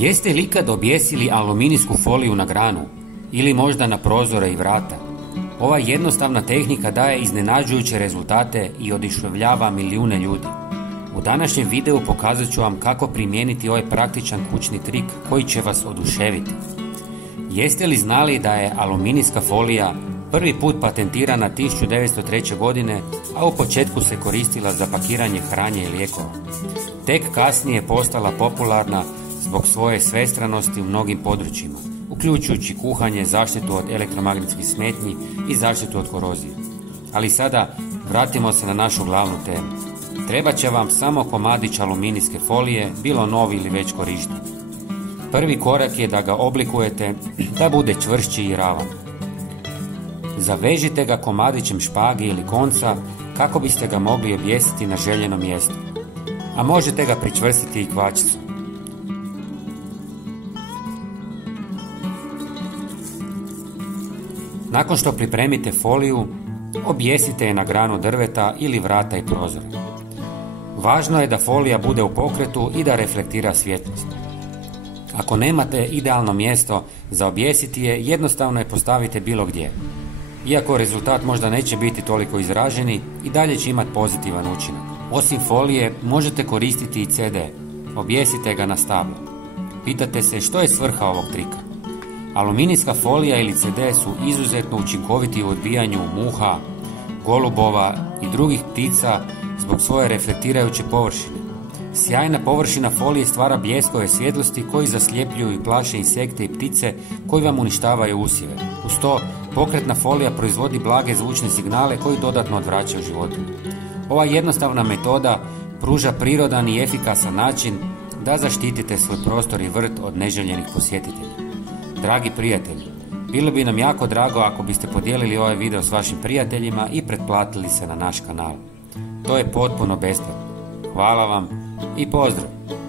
Jeste li ikad objesili aluminijsku foliju na granu ili možda na prozore i vrata? Ova jednostavna tehnika daje iznenađujuće rezultate i oduševljava milijune ljudi. U današnjem videu pokazat ću vam kako primijeniti ovaj praktičan kućni trik koji će vas oduševiti. Jeste li znali da je aluminijska folija prvi put patentirana 1903. godine, a u početku se koristila za pakiranje hrane i lijekova? Tek kasnije je postala popularna zbog svoje svestranosti u mnogim područjima, uključujući kuhanje, zaštitu od elektromagnetskih smetnji i zaštitu od korozije. Ali sada vratimo se na našu glavnu temu. Trebat će vam samo komadić aluminijske folije, bilo novi ili već korišten. Prvi korak je da ga oblikujete da bude čvršći i ravan. Zavežite ga komadićem špage ili konca kako biste ga mogli objesiti na željeno mjesto, a možete ga pričvrstiti i kvačicom. Nakon što pripremite foliju, objesite je na granu drveta ili vrata i prozore. Važno je da folija bude u pokretu i da reflektira svjetlost. Ako nemate idealno mjesto za objesiti je, jednostavno je postavite bilo gdje. Iako rezultat možda neće biti toliko izraženi, i dalje će imati pozitivan učinak. Osim folije, možete koristiti i CD. Objesite ga na stablo. Pitate se što je svrha ovog trika? Aluminijska folija ili CD su izuzetno učinkoviti u odbijanju muha, golubova i drugih ptica zbog svoje reflektirajuće površine. Sjajna površina folije stvara bljeskove svjetlosti koji zasljepljuju i plaše insekte i ptice koji vam uništavaju usjeve. Uz to, pokretna folija proizvodi blage zvučne signale koji dodatno odvraćaju životinje. Ova jednostavna metoda pruža prirodan i efikasan način da zaštitite svoj prostor i vrt od neželjenih posjetitelja. Dragi prijatelji, bilo bi nam jako drago ako biste podijelili ovaj video s vašim prijateljima i pretplatili se na naš kanal. To je potpuno besplatno. Hvala vam i pozdrav!